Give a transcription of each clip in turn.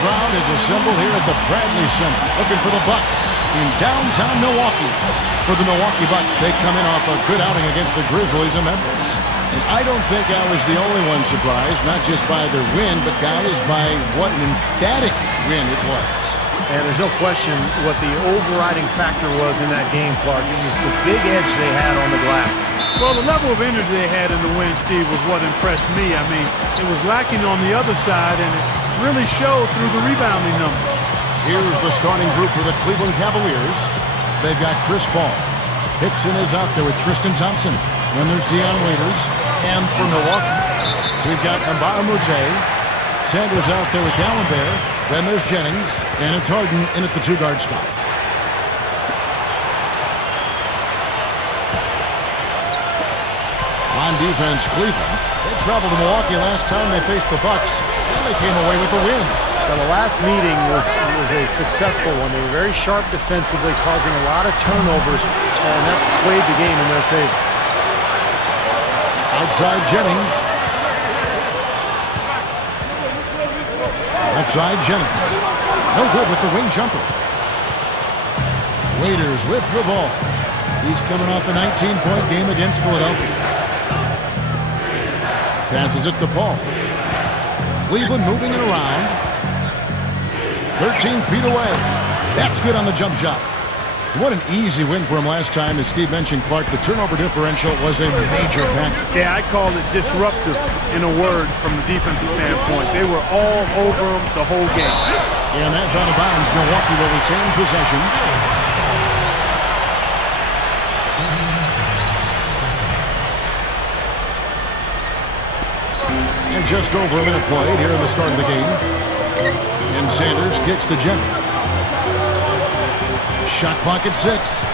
crowd is assembled here at the Bradley Center, looking for the Bucks in downtown Milwaukee. For the Milwaukee Bucks, they come in off a good outing against the Grizzlies of Memphis. And I don't think I was the only one surprised, not just by their win, but guys, by what an emphatic win it was. And there's no question what the overriding factor was in that game, Clark. It was the big edge they had on the glass. Well, the level of energy they had in the win, Steve, was what impressed me. I mean, it was lacking on the other side, and it really showed through the rebounding numbers. Here's the starting group for the Cleveland Cavaliers. They've got Chris Paul. Hickson is out there with Tristan Thompson. Then there's Dion Waiters. And for Milwaukee, we've got Nba2K13. Sanders out there with Gallinberg. Then there's Jennings. And it's Harden in at the two-guard spot. On defense, Cleveland. They traveled to Milwaukee last time they faced the Bucks, and they came away with a win. Now, the last meeting was a successful one. They were very sharp defensively, causing a lot of turnovers, and that swayed the game in their favor. Outside Jennings. Outside Jennings. No good with the wing jumper. Waiters with the ball. He's coming off a 19-point game against Philadelphia. Passes it to Paul. Cleveland moving it around. 13 feet away. That's good on the jump shot. What an easy win for him last time. As Steve mentioned, Clark, the turnover differential was a major factor. Yeah, I call it disruptive in a word from the defensive standpoint. They were all over him the whole game. And that's out of bounds. Milwaukee will retain possession. And just over a minute played here in the start of the game. And Sanders gets to Jennings. Shot clock at 6.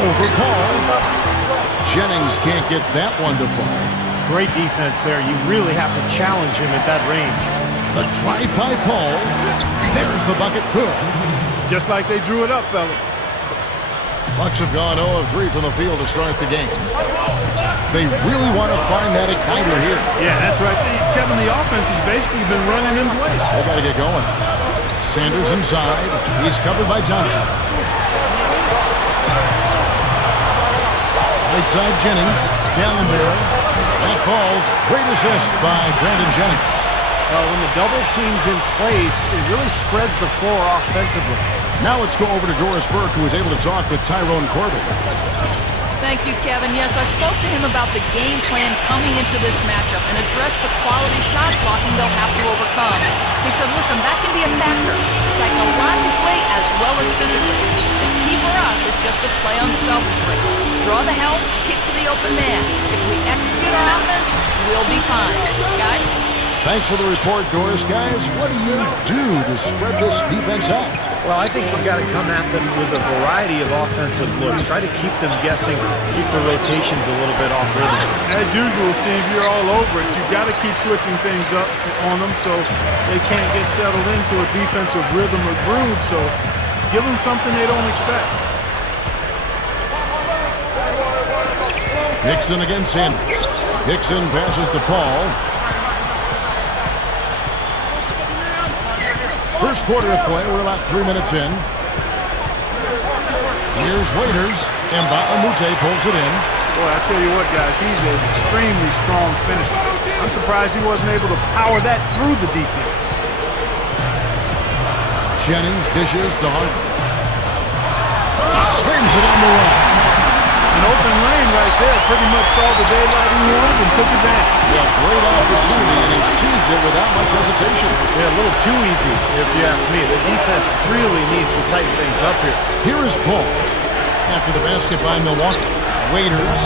Over Paul. Jennings can't get that one to fall. Great defense there. You really have to challenge him at that range. The drive by Paul. There's the bucket. Good. Just like they drew it up, fellas. Bucks have gone 0 of 3 from the field to start the game. They really want to find that igniter here. Yeah, that's right. Kevin, the offense has basically been running in place. They got to get going. Sanders inside. He's covered by Thompson. Right side Jennings. Gallinberg. That falls. Great assist by Brandon Jennings. When the double team's in place, it really spreads the floor offensively. Now let's go over to Doris Burke, who was able to talk with Tyrone Corbin. Thank you, Kevin. Yes, I spoke to him about the game plan coming into this matchup and addressed the quality shot blocking they'll have to overcome. He said, listen, that can be a factor, psychologically as well as physically. The key for us is just to play unselfishly. Draw the help, kick to the open man. If we execute our offense, we'll be fine. Guys? Thanks for the report, Doris. Guys, what do you do to spread this defense out? Well, I think we've got to come at them with a variety of offensive looks. Try to keep them guessing, keep the rotations a little bit off rhythm. As usual, Steve, you're all over it. You've got to keep switching things up on them so they can't get settled into a defensive rhythm or groove. So give them something they don't expect. Hickson against Sanders. Hickson passes to Paul. First quarter of play, we're about 3 minutes in. Here's Waiters. Nba2K13 pulls it in. Boy, I tell you what, guys, he's an extremely strong finisher. I'm surprised he wasn't able to power that through the defense. Jennings dishes to Harden. Slams it on the run. An open lane right there. Pretty much saw the daylight he wanted and took advantage. Yeah, great opportunity, and he seized it without much hesitation. Yeah, a little too easy, if you ask me. The defense really needs to tighten things up here. Here is Paul. After the basket by Milwaukee. Waiters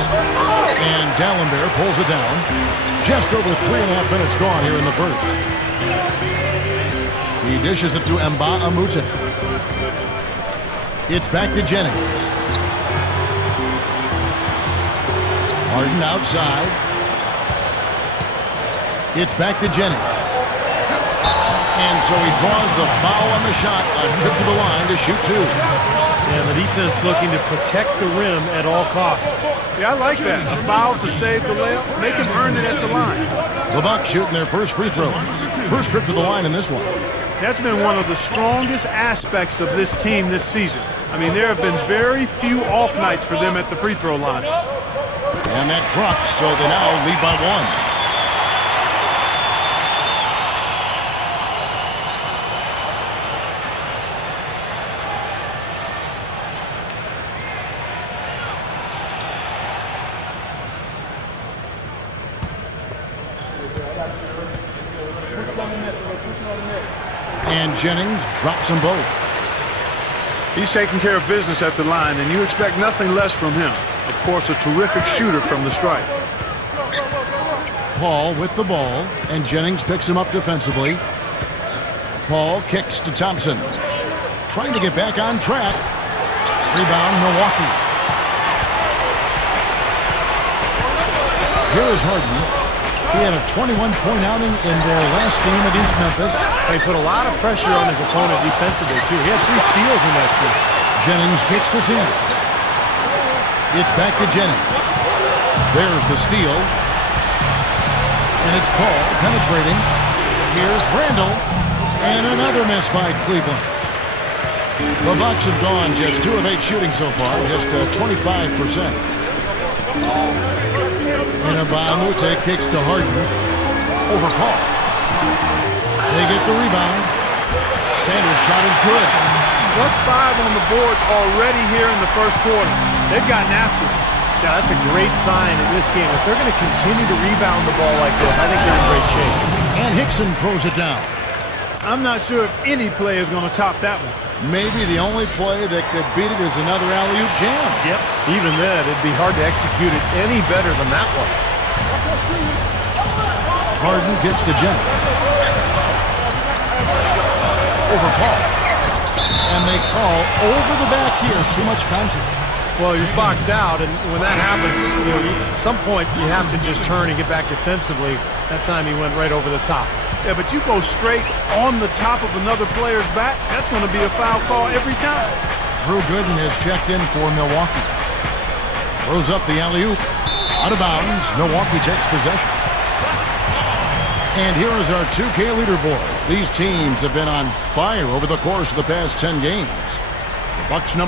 and Gallinberg pulls it down. Just over 3.5 minutes gone here in the first. He dishes it to Nba2K13. It's back to Jennings. Harden outside. It's back to Jennings. And so he draws the foul on the shot. A trip to the line to shoot 2. And the defense looking to protect the rim at all costs. Yeah, I like that. A foul to save the layup. Make him earn it at the line. The Bucks shooting their first free throws. First trip to the line in this one. That's been one of the strongest aspects of this team this season. I mean, there have been very few off nights for them at the free throw line. And that drops, so they now lead by 1. And Jennings drops them both. He's taking care of business at the line, and you expect nothing less from him. Of course, a terrific shooter from the stripe. Paul with the ball, and Jennings picks him up defensively. Paul kicks to Thompson. Trying to get back on track. Rebound, Milwaukee. Here is Harden. He had a 21-point outing in their last game against Memphis. He put a lot of pressure on his opponent defensively, too. He had 3 steals in that game. Jennings kicks to Sanders. It's back to Jennings. There's the steal. And it's Paul penetrating. Here's Randall. And another miss by Cleveland. The Bucks have gone just 2 of 8 shooting so far, just 25%. And Nba2K kicks to Harden. Over Paul. They get the rebound. Sanders' shot is good. +5 on the boards already here in the first quarter. They've gotten after it. Yeah, that's a great sign in this game. If they're going to continue to rebound the ball like this, I think they're in great shape. And Hickson throws it down. I'm not sure if any play is going to top that one. Maybe the only play that could beat it is another alley-oop jam. Yep. Even then, it'd be hard to execute it any better than that one. Harden gets to Jennings. Over Paul. And they call over the back here. Too much contact. Well, he's boxed out, and when that happens, you know, at some point you have to just turn and get back defensively. That time he went right over the top. Yeah, but you go straight on the top of another player's back, that's going to be a foul call every time. Drew Gooden has checked in for Milwaukee. Throws up the alley-oop. Out of bounds. Milwaukee takes possession. And here is our 2K leaderboard. These teams have been on fire over the course of the past 10 games. The Bucks #1.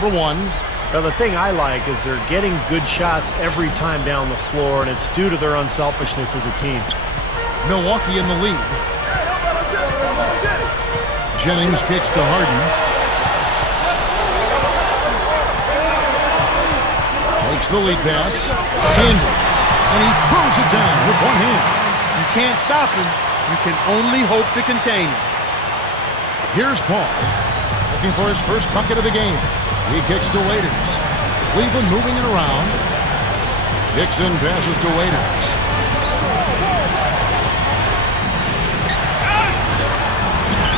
Now, the thing I like is they're getting good shots every time down the floor, and it's due to their unselfishness as a team. Milwaukee in the lead. Jennings kicks to Harden. Makes the lead pass. Sanders. And he throws it down with one hand. You can't stop him. You can only hope to contain him. Here's Paul. Looking for his first bucket of the game. He kicks to Waiters. Cleveland moving it around. Dixon passes to Waiters.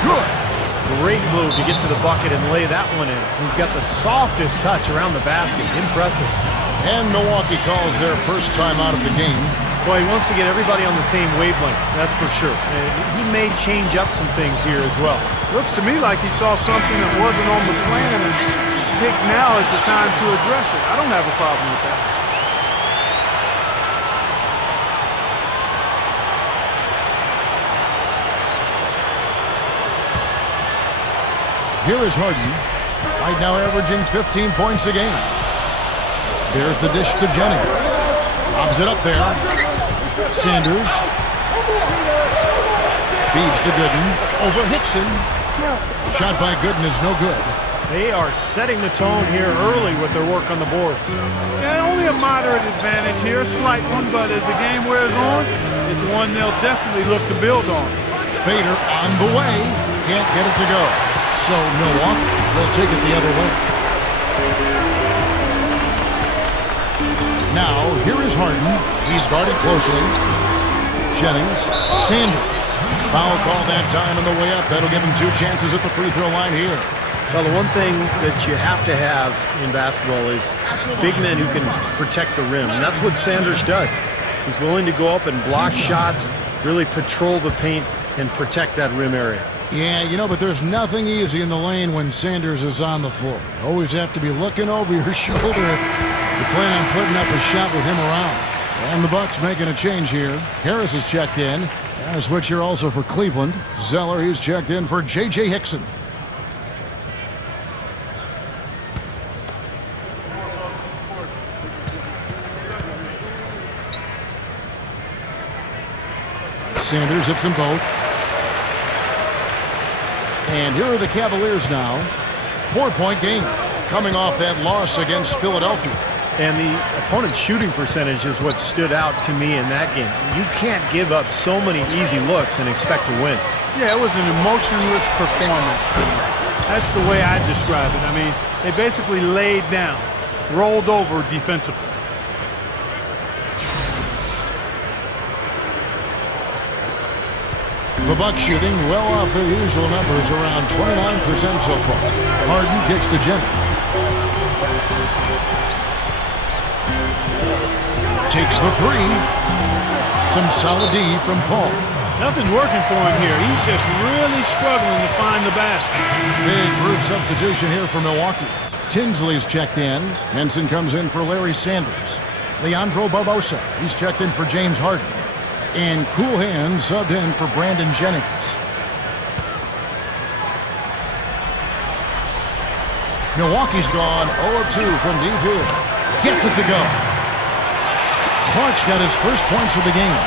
Good. Great move to get to the bucket and lay that one in. He's got the softest touch around the basket. Impressive. And Milwaukee calls their first time out of the game. Well, he wants to get everybody on the same wavelength, that's for sure. And he may change up some things here as well. Looks to me like he saw something that wasn't on the plan and picked now is the time to address it. I don't have a problem with that. Here is Harden, right now averaging 15 points a game. There's the dish to Jennings. Lobs it up there. Sanders. Feeds to Gooden. Over Hickson. Shot by Gooden is no good. They are setting the tone here early with their work on the boards. Yeah, only a moderate advantage here, a slight one, but as the game wears on, it's one they'll definitely look to build on. Fader on the way. Can't get it to go. So Milwaukee will take it the other way. Now, here is Harden. He's guarded closely. Jennings. Sanders. Foul call that time on the way up. That'll give him 2 chances at the free throw line here. Well, the one thing that you have to have in basketball is big men who can protect the rim. And that's what Sanders does. He's willing to go up and block shots, really patrol the paint, and protect that rim area. Yeah, you know, but there's nothing easy in the lane when Sanders is on the floor. You always have to be looking over your shoulder if you plan on putting up a shot with him around. And the Bucks making a change here. Harris is checked in. And a switch here also for Cleveland. Zeller, he's checked in for J.J. Hickson. Sanders hits them both. And here are the Cavaliers now. 4-point game. Coming off that loss against Philadelphia. And the opponent's shooting percentage is what stood out to me in that game. You can't give up so many easy looks and expect to win. Yeah, it was an emotionless performance, Steve. That's the way I describe it. I mean, they basically laid down, rolled over defensively. The Bucks shooting well off their usual numbers, around 29% so far. Harden kicks to Jennings. Takes the three. Some solid D from Paul. Nothing's working for him here. He's just really struggling to find the basket. Big group substitution here for Milwaukee. Tinsley's checked in. Henson comes in for Larry Sanders. Leandro Barbosa, he's checked in for James Harden. And Cool Hands subbed in for Brandon Jennings. Milwaukee's gone 0 of 2 from deep here. Gets it to go. Clark's got his first points of the game.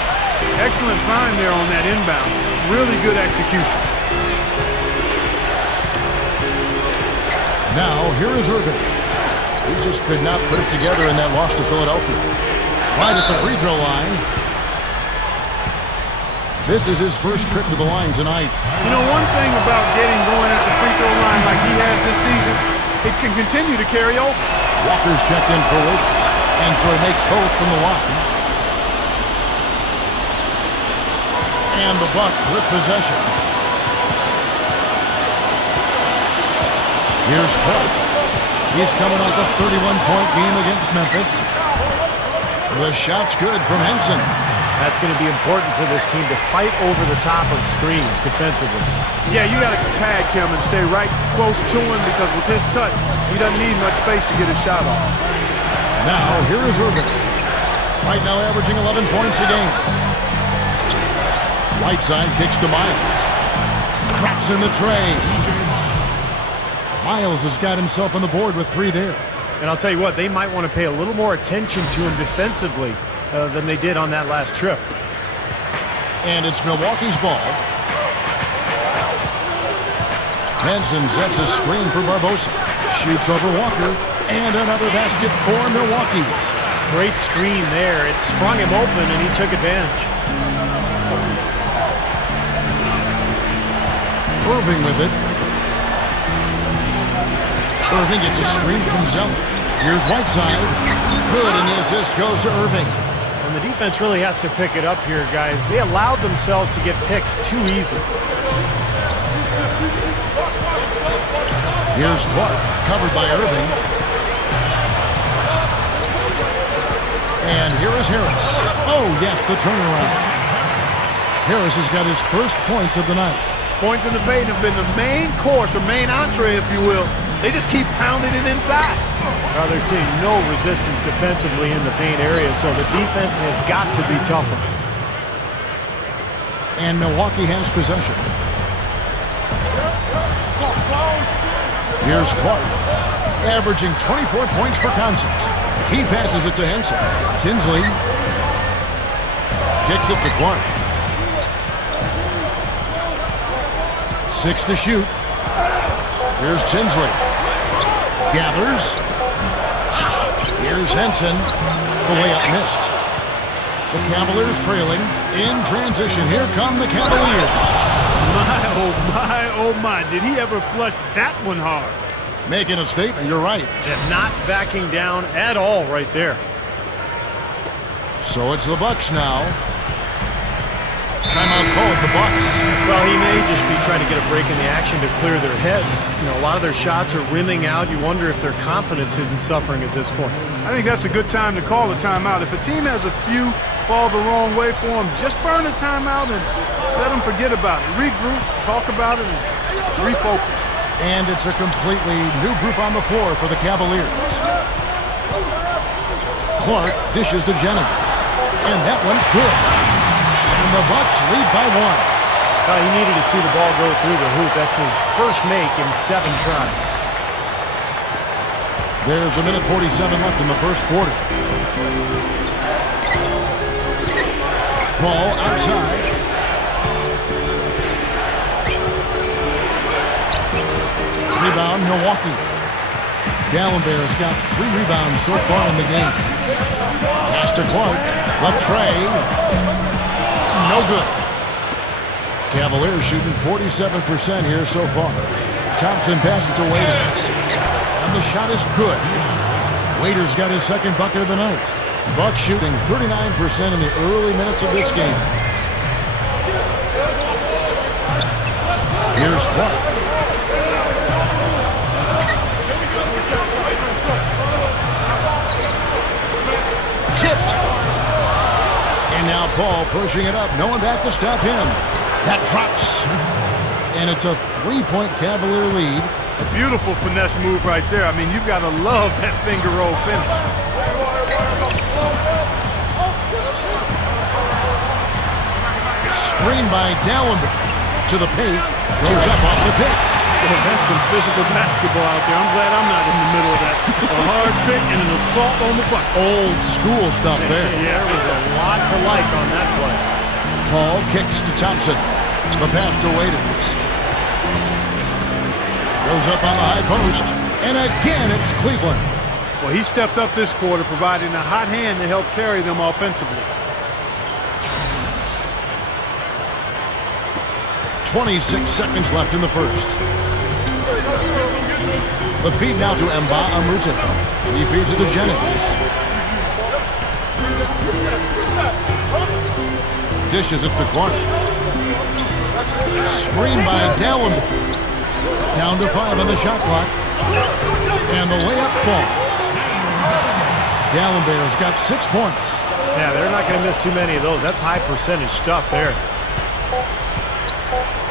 Excellent find there on that inbound. Really good execution. Now, here is Irving. He just could not put it together in that loss to Philadelphia. Right at the free throw line. This is his first trip to the line tonight. You know, one thing about getting going at the free throw line like he has this season, it can continue to carry over. Walker's checked in for Waiters. And so he makes both from the line. And the Bucks with possession. Here's Clark. He's coming off a 31-point game against Memphis. The shot's good from Henson. That's going to be important for this team to fight over the top of screens defensively. Yeah, you got to tag him and stay right close to him because with his touch, he doesn't need much space to get his shot off. Now, here is Irving. Right now averaging 11 points a game. Whiteside kicks to Miles. Drops in the tray. Miles has got himself on the board with 3 there. And I'll tell you what, they might want to pay a little more attention to him defensively than they did on that last trip. And it's Milwaukee's ball. Henson sets a screen for Barbosa. Shoots over Walker. And another basket for Milwaukee. Great screen there. It sprung him open, and he took advantage. Irving with it. Irving gets a screen from Zeller. Here's Whiteside. Good, and the assist goes to Irving. And the defense really has to pick it up here, guys. They allowed themselves to get picked too easily. Here's Clark, covered by Irving. And here is Harris. Oh, yes, the turnaround. Harris has got his first points of the night. Points in the paint have been the main course, or main entree, if you will. They just keep pounding it inside. Well, they're seeing no resistance defensively in the paint area, so the defense has got to be tougher. And Milwaukee has possession. Here's Clark, averaging 24 points per contest. He passes it to Henson. Tinsley kicks it to Clark. 6 to shoot. Here's Tinsley. Gathers. Here's Henson. The layup missed. The Cavaliers trailing. In transition, here come the Cavaliers. My, oh my, oh my. Did he ever flush that one hard? Making a statement, you're right. And not backing down at all right there. So it's the Bucks now. Timeout called the Bucks. Well, he may just be trying to get a break in the action to clear their heads. You know, a lot of their shots are rimming out. You wonder if their confidence isn't suffering at this point. I think that's a good time to call a timeout. If a team has a few fall the wrong way for them, just burn a timeout and let them forget about it. Regroup, talk about it, and refocus. And it's a completely new group on the floor for the Cavaliers. Clark dishes to Jennings. And that one's good. And the Bucks lead by 1. He needed to see the ball go through the hoop. That's his first make in 7 tries. There's a minute 47 left in the first quarter. Ball outside. Rebound, Milwaukee. Dallenberg's got 3 rebounds so far in the game. Pass to Clark. Up tray. No good. Cavaliers shooting 47% here so far. Thompson passes to Waiters. And the shot is good. Waiters got his second bucket of the night. Bucks shooting 39% in the early minutes of this game. Here's Clark. Tipped. And now Paul pushing it up. No one back to stop him. That drops. And it's a 3-point Cavalier lead. A beautiful finesse move right there. I mean, you've got to love that finger roll finish. Screen by Dallenberg. To the paint. Goes up off the pick. Well, that's some physical basketball out there. I'm glad I'm not in the middle of that. A hard pick and an assault on the bucket. Old school stuff there. Yeah, there was a lot to like on that play. Paul kicks to Thompson. The pass to Waiters. Goes up on the high post. And again, it's Cleveland. Well, he stepped up this quarter, providing a hot hand to help carry them offensively. 26 seconds left in the first. The feed now to Nba2K13. He feeds it to Jennings. Dishes it to Clark. Screen by Dallenberg. Down to 5 on the shot clock. And the layup falls. Dallenberg's got 6 points. Yeah, they're not going to miss too many of those. That's high percentage stuff there.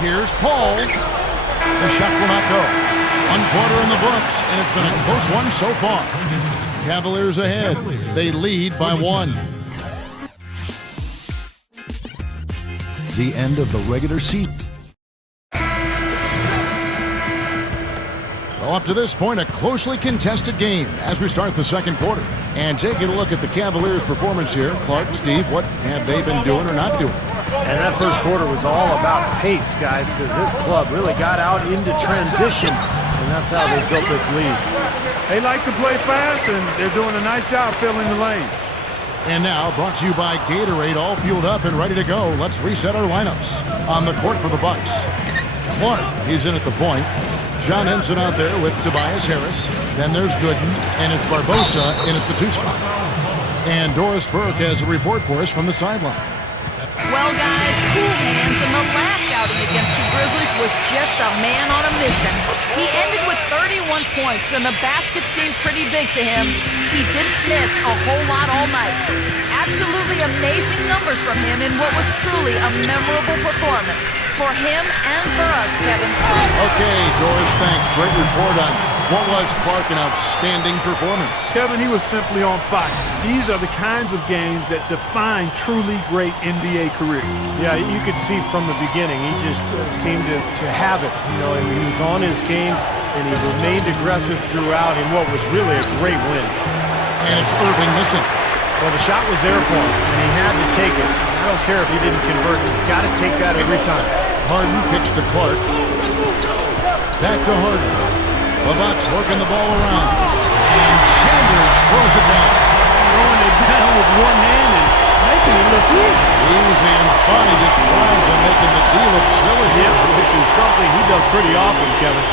Here's Paul. The shot will not go. 1 quarter in the books, and it's been a close one so far. Cavaliers ahead. They lead by 1. The end of the regular season. Well, up to this point, a closely contested game as we start the second quarter. And taking a look at the Cavaliers' performance here, Clark, Steve, what have they been doing or not doing? And that first quarter was all about pace, guys, because this club really got out into transition, and that's how they built this lead. They like to play fast, and they're doing a nice job filling the lane. And now, brought to you by Gatorade, all fueled up and ready to go. Let's reset our lineups. On the court for the Bucks, Clark, he's in at the point. John Ensign out there with Tobias Harris. Then there's Gooden, and it's Barbosa in at the 2 spot. And Doris Burke has a report for us from the sideline. Well, guys, cool hands in the last outing against the Grizzlies was just a man on a mission. He ended with 31 points, and the basket seemed pretty big to him. He didn't miss a whole lot all night. Absolutely amazing numbers from him in what was truly a memorable performance. For him and for us, Kevin. Okay, Doris, thanks. Great report on what was, Clark, an outstanding performance. Kevin, he was simply on fire. These are the kinds of games that define truly great NBA careers. Yeah, you could see from the beginning, he just seemed to have it. You know, he was on his game, and he remained aggressive throughout in what was really a great win. And it's Irving missing. Well, the shot was there for him, and he had to take it. I don't care if he didn't convert. He's got to take that every time. Harden kicks to Clark. Back to Harden. The Bucks working the ball around. And Sanders throws it down. Throwing it down with one hand and making it look easy. Easy and fun. He just drives and making the D look silly. Yeah, which is something he does pretty often, Kevin.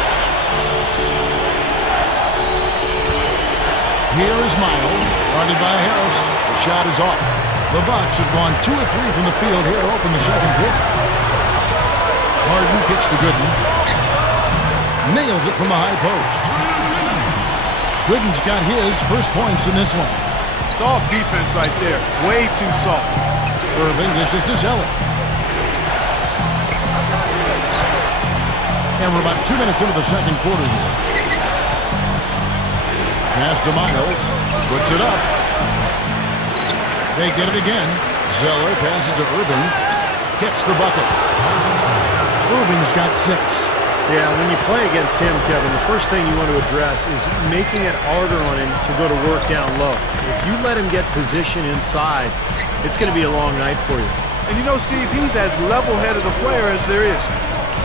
Here is Miles, guarded by Harris. The shot is off. The Bucks have gone 2 of 3 from the field here to open the second quarter. Harden kicks to Gooden. Nails it from the high post. Gooden's got his first points in this one. Soft defense right there. Way too soft. Irving dishes to Zeller. And we're about 2 minutes into the second quarter here. Pass to Miles. Puts it up. They get it again. Zeller passes to Irving. Gets the bucket. Irving's got 6. Yeah, when you play against him, Kevin, the first thing you want to address is making it harder on him to go to work down low. If you let him get position inside, it's going to be a long night for you. And you know, Steve, he's as level-headed a player as there is.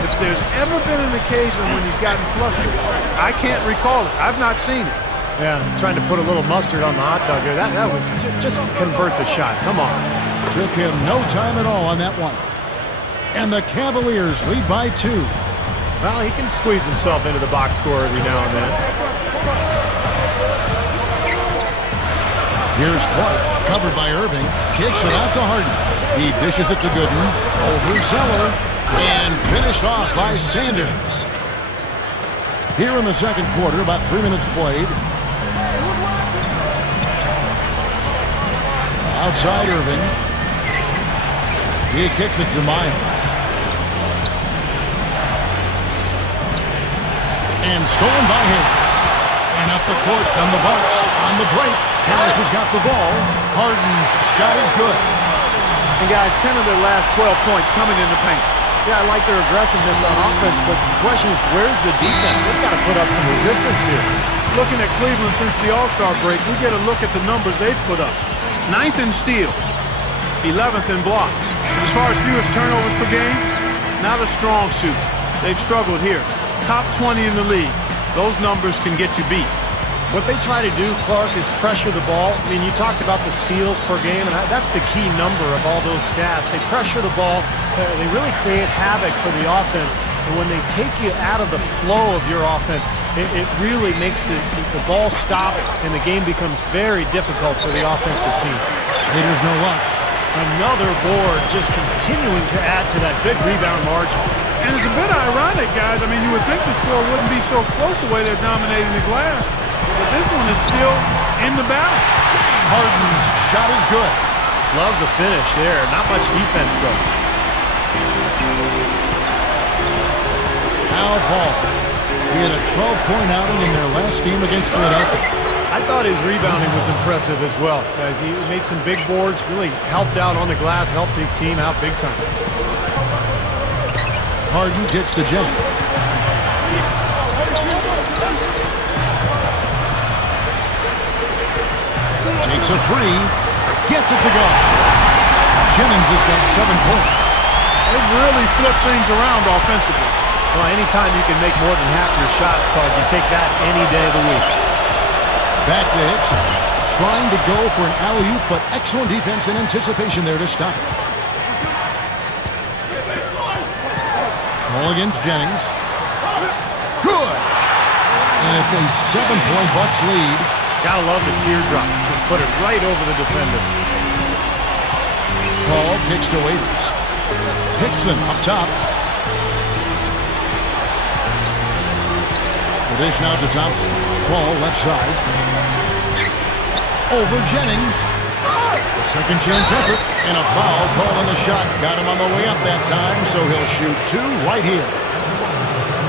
If there's ever been an occasion when he's gotten flustered, I can't recall it. I've not seen it. Yeah, trying to put a little mustard on the hot dog there. That was just convert the shot. Come on. Took him no time at all on that one. And the Cavaliers lead by 2. Well, he can squeeze himself into the box score every now and then. Here's Clark, covered by Irving. Kicks it out to Harden. He dishes it to Gooden. Over Zeller. And finished off by Sanders. Here in the second quarter, about 3 minutes played. Outside Irving. He kicks it to Miles. And stolen by Hicks. And up the court come the Bucks. On the break, Harris has got the ball. Harden's shot is good. And guys, 10 of their last 12 points coming in the paint. Yeah, I like their aggressiveness on offense, but the question is, where's the defense? They've got to put up some resistance here. Looking at Cleveland since the All-Star break, we get a look at the numbers they've put up. 9th in steals, 11th in blocks. And as far as fewest turnovers per game, not a strong suit. They've struggled here. Top 20 in the league. Those numbers can get you beat. What they try to do, Clark, is pressure the ball. I mean, you talked about the steals per game, and that's the key number of all those stats. They pressure the ball. They really create havoc for the offense. And when they take you out of the flow of your offense, it really makes the ball stop, and the game becomes very difficult for the offensive team. Leaders no luck. Another board just continuing to add to that big rebound margin. And it's a bit ironic, guys. I mean, you would think the score wouldn't be so close the way they're dominating the glass. But this one is still in the battle. Harden's shot is good. Love the finish there. Not much defense, though. Al Paul. He had a 12-point outing in their last game against Philadelphia. I thought his rebounding was impressive as well, as he made some big boards, really helped out on the glass, helped his team out big time. Harden gets to Jennings. Takes a 3. Gets it to go. Jennings has got 7 points. They've really flipped things around offensively. Well, anytime you can make more than half your shots, Clark, you take that any day of the week. Back to Hicks. Trying to go for an alley-oop, but excellent defense and anticipation there to stop it. Ball against Jennings. Good! And it's a 7-point Bucks lead. Gotta love the teardrop. Just put it right over the defender. Paul kicks to Waiters. Hickson up top. The dish now to Thompson. Paul left side. Over Jennings. A second chance effort. And a foul call on the shot. Got him on the way up that time, so he'll shoot 2 right here.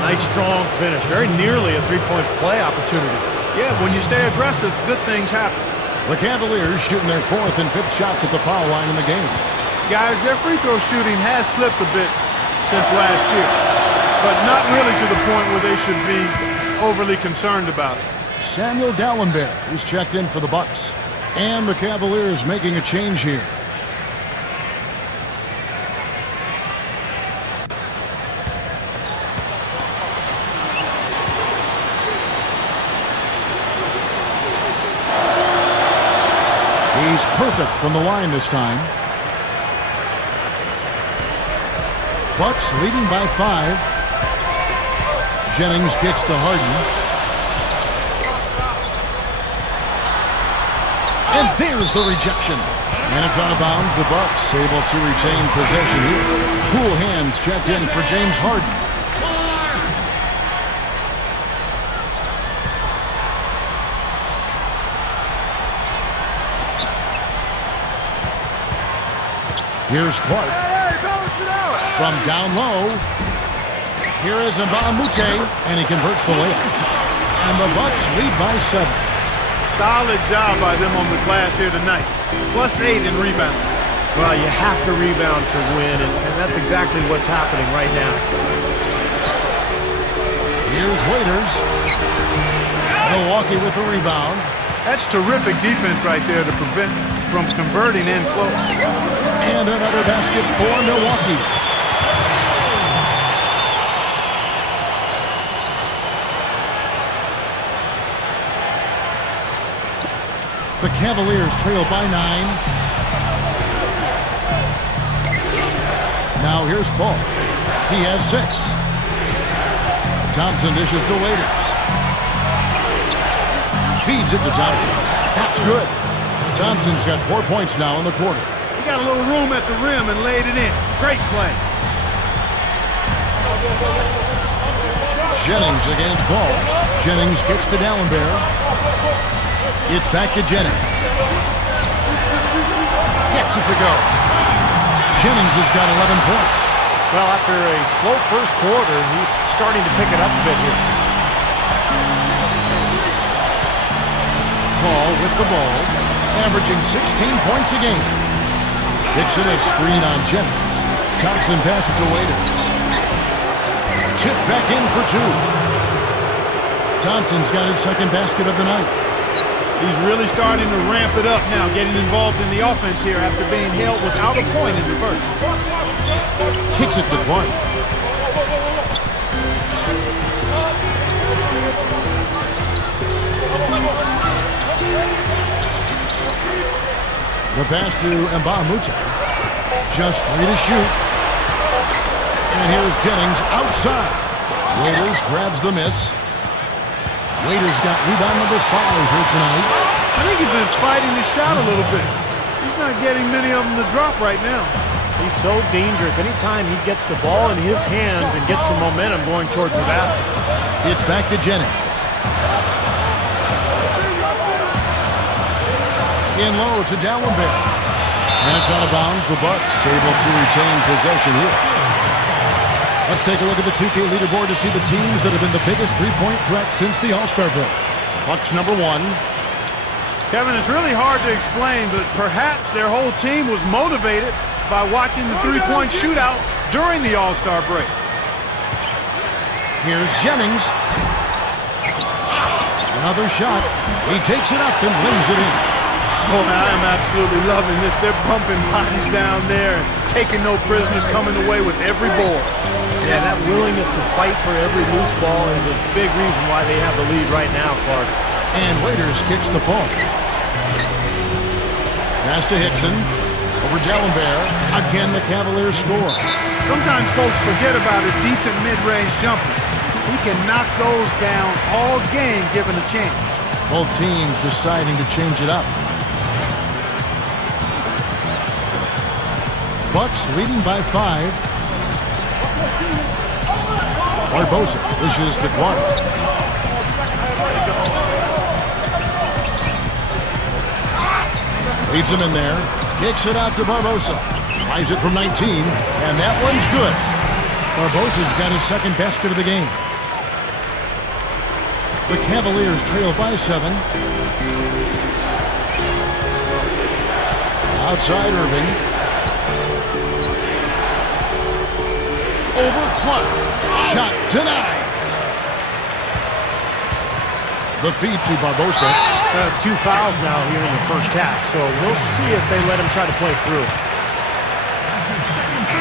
Nice strong finish. Very nearly a 3-point play opportunity. Yeah, when you stay aggressive, good things happen. The Cavaliers shooting their 4th and 5th shots at the foul line in the game. Guys, their free throw shooting has slipped a bit since last year, but not really to the point where they should be overly concerned about it. Samuel Dallenberg is checked in for the Bucks. And the Cavaliers making a change here. He's perfect from the line this time. Bucks leading by 5. Jennings kicks to Harden. And there's the rejection. And it's out of bounds. The Bucks able to retain possession here. Cool hands checked in for James Harden. Here's Clark. From down low. Here is Nba2K, and he converts the layup. And the Bucks lead by 7. Solid job by them on the glass here tonight. +8 in rebounding. Well, you have to rebound to win, and that's exactly what's happening right now. Here's Waiters. Milwaukee with the rebound. That's terrific defense right there to prevent from converting in close. And another basket for Milwaukee. The Cavaliers trail by 9. Now here's Paul. He has 6. Thompson dishes to Waiters. Feeds it to Thompson. That's good. Thompson's got 4 points now in the quarter. He got a little room at the rim and laid it in. Great play. Jennings against Paul. Jennings kicks to D'Alembert. It's back to Jennings. Gets it to go. Jennings has got 11 points. Well, after a slow first quarter, he's starting to pick it up a bit here. Paul with the ball, averaging 16 points a game. Dixon a screen on Jennings. Thompson passes to Waiters. Chip back in for 2. Thompson's got his second basket of the night. He's really starting to ramp it up now, getting involved in the offense here after being held without a point in the first. Kicks it to Clark. The pass to Nba2K13. Just 3 to shoot. And here's Jennings outside. Waiters grabs the miss. Waiters got rebound number 5 here tonight. I think he's been fighting the shot a little bit. He's not getting many of them to drop right now. He's so dangerous. Anytime he gets the ball in his hands and gets some momentum going towards the basket. It's back to Jennings. In low to D'Alembert. And it's out of bounds. The Bucks able to retain possession here. Let's take a look at the 2K leaderboard to see the teams that have been the biggest three-point threats since the All-Star break. Bucks number 1. Kevin, it's really hard to explain, but perhaps their whole team was motivated by watching the three-point shootout during the All-Star break. Here's Jennings. Another shot. He takes it up and lays it in. Boy, I am absolutely loving this. They're bumping bodies down there and taking no prisoners, coming away with every ball. Yeah, that willingness to fight for every loose ball is a big reason why they have the lead right now, Clark. And Waiters kicks to Paul. Pass to Hickson. Over D'Alembert. Again, the Cavaliers score. Sometimes folks forget about his decent mid-range jumper. He can knock those down all game given a chance. Both teams deciding to change it up. Bucks leading by 5. Barbosa dishes to Clark. Leads him in there. Kicks it out to Barbosa. Tries it from 19, and that one's good. Barbosa's got his second basket of the game. The Cavaliers trail by 7. Outside Irving. Over Clark. Shot denied. The feed to Barbosa. It's 2 fouls now here in the first half, so we'll see if they let him try to play through.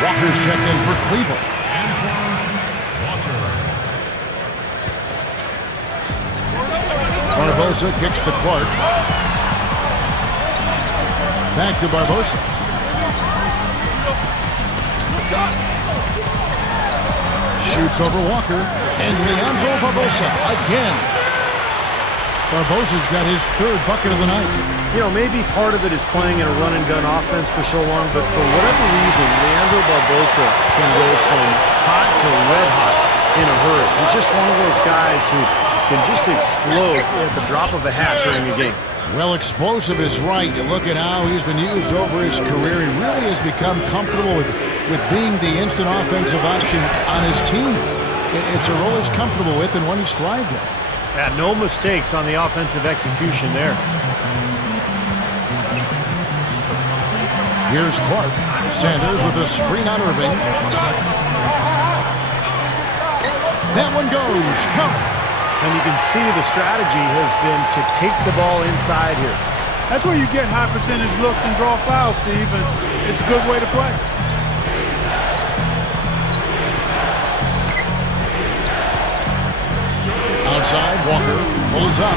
Walker's checked in for Cleveland. Barbosa kicks to Clark. Back to Barbosa. Shoots over Walker. And Leandro Barbosa again. Barbosa's got his 3rd bucket of the night. You know, maybe part of it is playing in a run-and-gun offense for so long, but for whatever reason, Leandro Barbosa can go from hot to red hot in a hurry. He's just one of those guys who can just explode at the drop of a hat during a game. Well, explosive is right. You look at how he's been used over his career. He really has become comfortable with being the instant offensive option on his team. It's a role he's comfortable with and one he's thrived in. Yeah, no mistakes on the offensive execution there. Here's Clark. Sanders with a screen on Irving. That one goes. Count. And you can see the strategy has been to take the ball inside here. That's where you get high percentage looks and draw fouls, Steve, and it's a good way to play. Outside, Walker pulls up.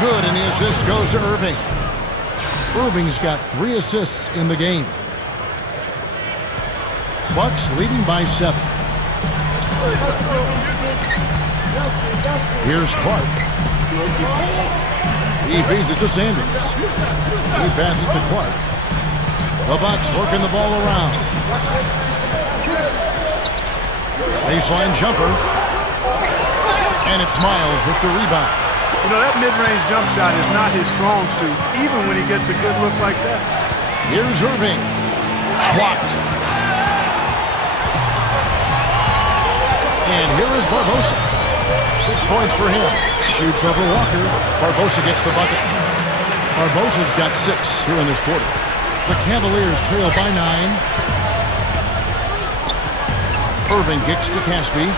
Good, and the assist goes to Irving. Irving's got 3 assists in the game. Bucks leading by 7. Here's Clark. He feeds it to Sanders. He passes to Clark. The Bucks working the ball around. Baseline jumper. And it's Miles with the rebound. You know, that mid-range jump shot is not his strong suit, even when he gets a good look like that. Here's Irving. Blocked. And here is Barbosa. 6 points for him. Shoots over Walker. Barbosa gets the bucket. Barbosa's got 6 here in this quarter. The Cavaliers trail by 9. Irving kicks to Caspi.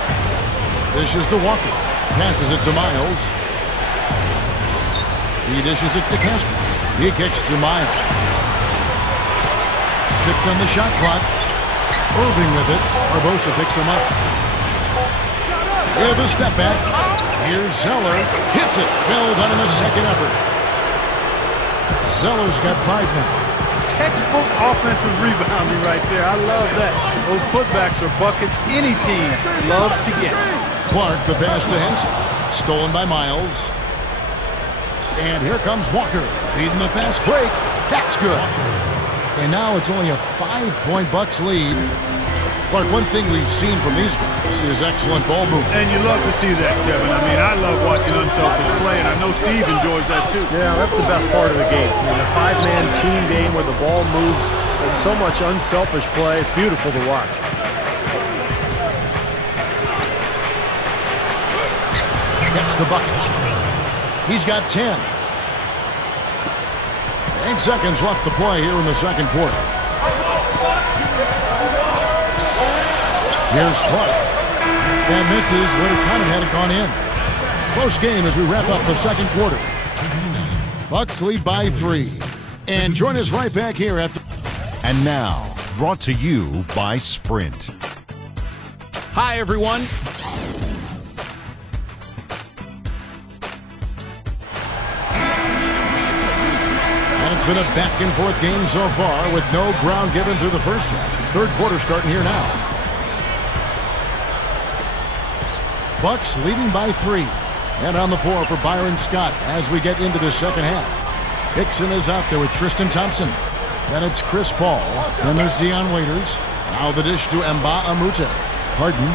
Dishes to Walker. Passes it to Miles. He dishes it to Caspi. He kicks to Miles. 6 on the shot clock. Irving with it. Barbosa picks him up. With a step back. Here's Zeller. Hits it. Well done in the second effort. Zeller's got 5 now. Textbook offensive rebounding right there. I love that. Those putbacks are buckets any team loves to get. Clark, the pass to Henson. Stolen by Miles. And here comes Walker, leading the fast break. That's good. And now it's only a 5-point Bucks lead. Clark, one thing we've seen from these guys is excellent ball movement. And you love to see that, Kevin. I mean, I love watching unselfish play, and I know Steve enjoys that too. Yeah, that's the best part of the game. I mean, a 5-man team game where the ball moves. There's so much unselfish play. It's beautiful to watch. Gets the bucket. He's got 10. 8 seconds left to play here in the second quarter. Here's Clark. That misses, would have kind of had it gone in. Close game as we wrap up the second quarter. Bucks lead by 3. And join us right back here after. And now, brought to you by Sprint. Hi, everyone. And it's been a back-and-forth game so far with no ground given through the first half. Third quarter starting here now. Bucks leading by 3. And on the floor for Byron Scott as we get into the second half. Hickson is out there with Tristan Thompson. Then it's Chris Paul. Then there's Dion Waiters. Now the dish to Nba2K13. Harden.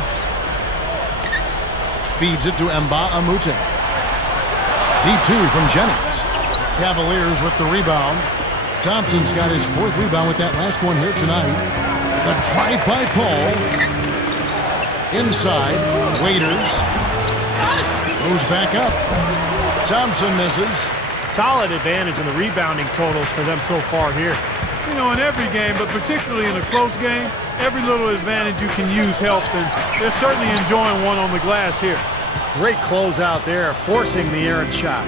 Feeds it to Nba2K13. Deep 2 from Jennings. Cavaliers with the rebound. Thompson's got his 4th rebound with that last one here tonight. The drive by Paul. Inside, Waiters. Goes back up. Thompson misses. Solid advantage in the rebounding totals for them so far here. You know, in every game, but particularly in a close game, every little advantage you can use helps, and they're certainly enjoying one on the glass here. Great close out there, forcing the errant shot.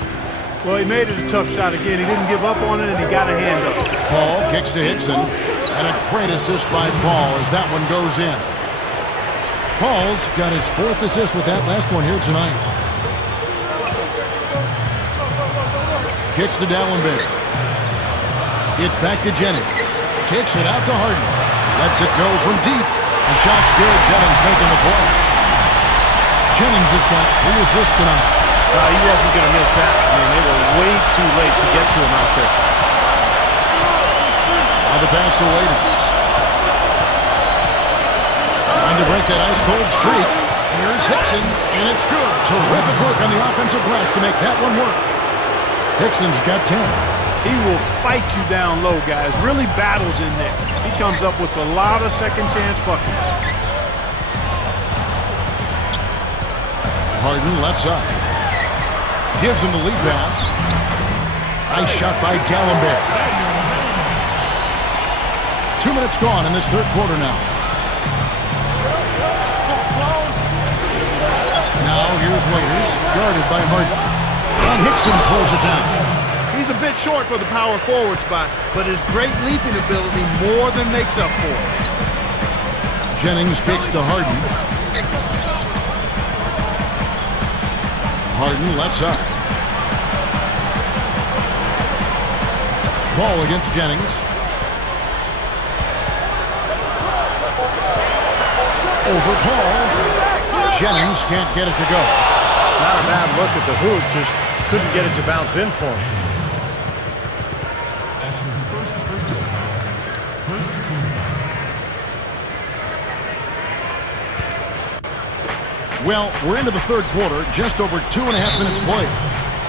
Well, he made it a tough shot again. He didn't give up on it, and he got a hand up. Paul kicks to Hickson, and a great assist by Paul as that one goes in. Paul's got his 4th assist with that last one here tonight. Kicks to Dallenberg. It's back to Jennings. Kicks it out to Harden. Lets it go from deep. The shot's good. Jennings making the play. Jennings has got 3 assists tonight. He wasn't going to miss that. I mean, they were way too late to get to him out there. Now the pass to Waiters. Trying to break that ice-cold streak. Here's Hickson, and it's good. Terrific work on the offensive glass to make that one work. Hickson's got 10. He will fight you down low, guys. Really battles in there. He comes up with a lot of second-chance buckets. Harden left side. Gives him the lead pass. Nice shot by Dallenberg. 2 minutes gone in this third quarter now. Now here's Waiters, guarded by Harden. And Hickson pulls it down. He's a bit short for the power forward spot, but his great leaping ability more than makes up for it. Jennings kicks to Harden. Harden left side. Paul against Jennings. Over Paul. Jennings can't get it to go. Not a bad look at the hoop, just couldn't get it to bounce in for him. Well, we're into the third quarter, just over 2.5 minutes played.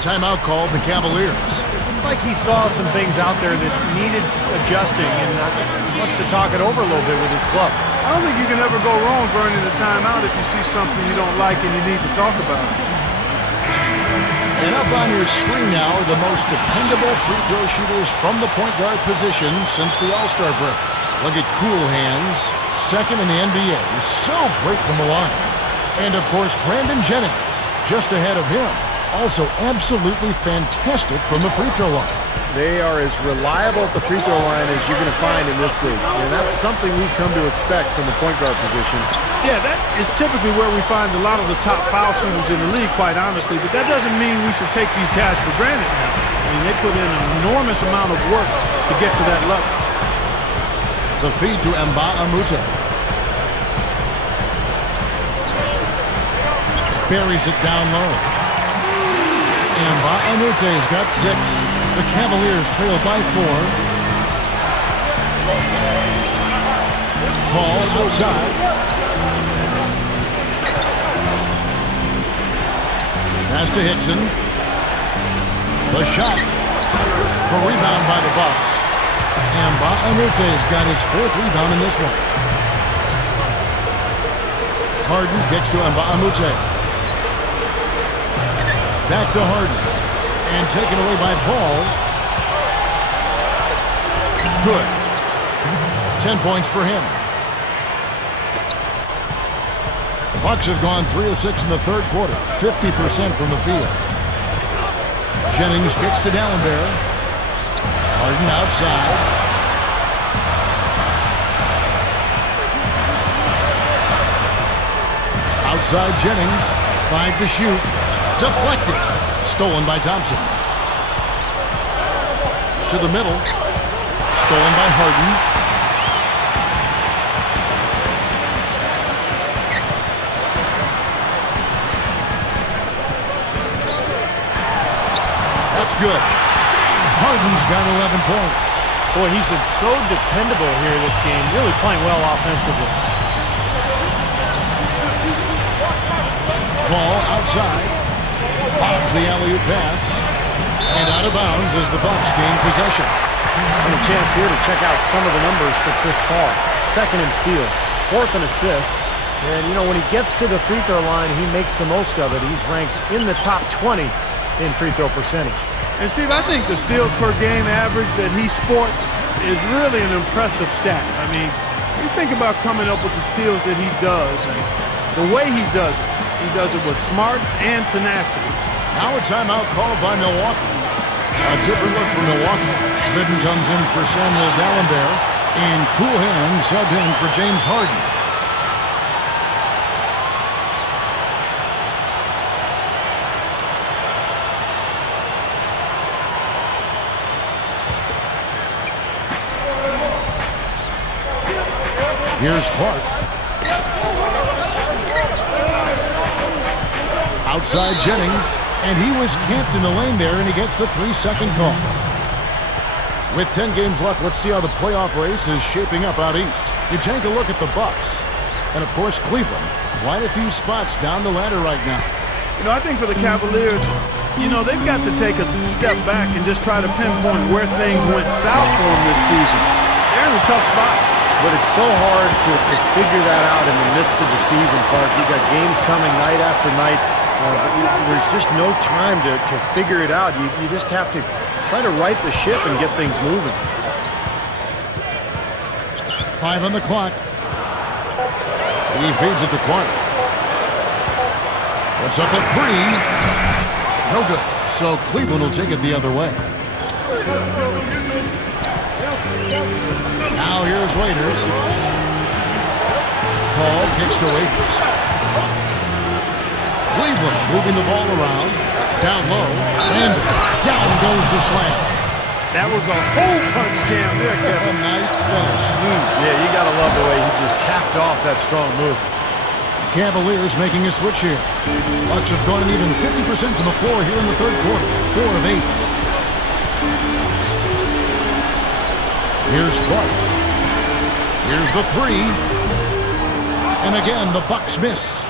Timeout called the Cavaliers. It's like he saw some things out there that needed adjusting and wants to talk it over a little bit with his club. I don't think you can ever go wrong burning a timeout if you see something you don't like and you need to talk about it. And up on your screen now are the most dependable free throw shooters from the point guard position since the All-Star break. Look at Cool Hands, second in the NBA, so great from the line. And, of course, Brandon Jennings, just ahead of him. Also absolutely fantastic from the free throw line. They are as reliable at the free throw line as you're going to find in this league. And that's something we've come to expect from the point guard position. Yeah, that is typically where we find a lot of the top foul shooters in the league, quite honestly. But that doesn't mean we should take these guys for granted now. I mean, they put in an enormous amount of work to get to that level. The feed to Nba2K13. Buries it down low. Nba2K13's got 6. The Cavaliers trail by 4. Paul outside. Pass to Hickson. The shot. The rebound by the Bucks. Nba2K13's got his 4th rebound in this one. Harden kicks to Nba2K13. Back to Harden. And taken away by Paul. Good. 10 points for him. Bucks have gone 3 of 6 in the third quarter. 50% from the field. Jennings kicks to Dallenberg. Harden outside. Outside Jennings. 5 to shoot. Deflected. Stolen by Thompson. To the middle. Stolen by Harden. That's good. Harden's got 11 points. Boy, he's been so dependable here this game, really playing well offensively. Paul outside. Bobs the alley-oop pass. And out of bounds as the Bucks gain possession. And a chance here to check out some of the numbers for Chris Paul. 2nd in steals, 4th in assists. And, you know, when he gets to the free throw line, he makes the most of it. He's ranked in the top 20 in free throw percentage. And, Steve, I think the steals per game average that he sports is really an impressive stat. I mean, you think about coming up with the steals that he does and the way he does it. He does it with smarts and tenacity. Now a timeout called by Milwaukee. A different look for Milwaukee. Lidden comes in for Samuel Dallenberg. And Cool Hands subbed in for James Harden. Here's Clark. Outside Jennings, and he was camped in the lane there, and he gets the 3-second call. With 10 games left, let's see how the playoff race is shaping up out east. You take a look at the Bucks, and of course Cleveland. Quite a few spots down the ladder right now. You know, I think for the Cavaliers, you know, they've got to take a step back and just try to pinpoint where things went south for them this season. They're in a tough spot. But it's so hard to figure that out in the midst of the season, Clark. You've got games coming night after night. There's just no time to figure it out. You just have to try to right the ship and get things moving. 5 on the clock. He feeds it to Clark. Puts up a 3. No good. So Cleveland will take it the other way. Now here's Waiters. Paul kicks to Waiters. Cleveland moving the ball around. Down low. And down goes the slam. That was a hole punch jam there, Kevin. A nice finish. Yeah, you got to love the way he just capped off that strong move. Cavaliers making a switch here. Bucks have gone an even 50% from the floor here in the third quarter. 4 of 8. Here's Clark. Here's the 3. And again, the Bucks miss.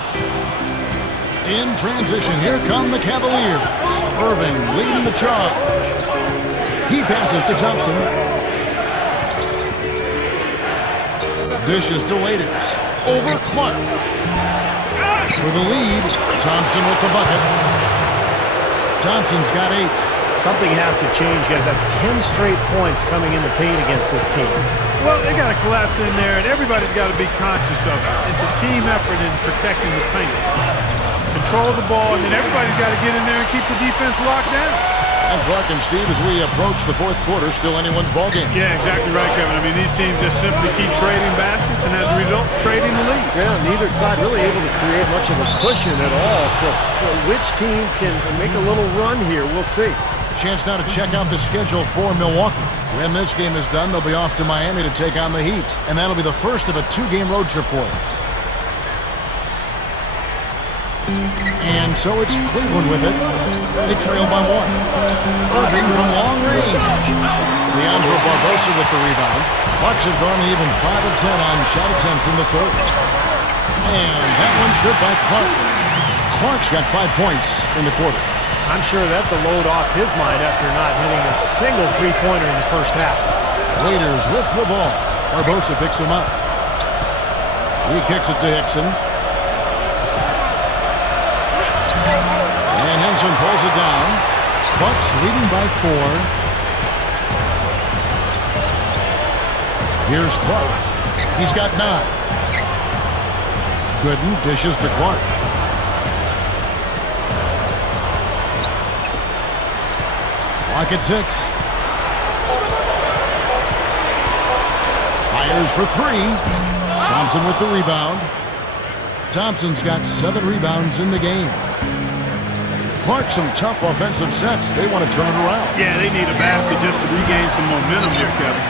In transition, here come the Cavaliers. Irving leading the charge. He passes to Thompson. Dishes to Waiters. Over Clark. For the lead, Thompson with the bucket. Thompson's got 8. Something has to change, guys. That's 10 straight points coming in the paint against this team. Well, they got to collapse in there, and everybody's got to be conscious of it. It's a team effort in protecting the paint. Control the ball, and then everybody's got to get in there and keep the defense locked down. And Clark and Steve, as we approach the fourth quarter, still anyone's ballgame. Yeah, exactly right, Kevin. I mean, these teams just simply keep trading baskets, and as a result, trading the lead. Yeah, neither side really able to create much of a cushion at all. So which team can make a little run here? We'll see. Chance now to check out the schedule for Milwaukee. When this game is done, they'll be off to Miami to take on the Heat. And that'll be the first of a 2-game road trip for them. And so it's Cleveland with it. They trail by 1. Irving from long range. Leandro Barbosa with the rebound. Bucks have gone even 5 of 10 on shot attempts in the third. And that one's good by Clark. Clark's got 5 points in the quarter. I'm sure that's a load off his mind after not hitting a single three-pointer in the first half. Waiters with the ball. Barbosa picks him up. He kicks it to Hickson. And Henson pulls it down. Bucks leading by 4. Here's Clark. He's got 9. Gooden dishes to Clark. Clock at 6. Fires for 3. Thompson with the rebound. Thompson's got 7 rebounds in the game. Clark, some tough offensive sets. They want to turn it around. Yeah, they need a basket just to regain some momentum here, Kevin.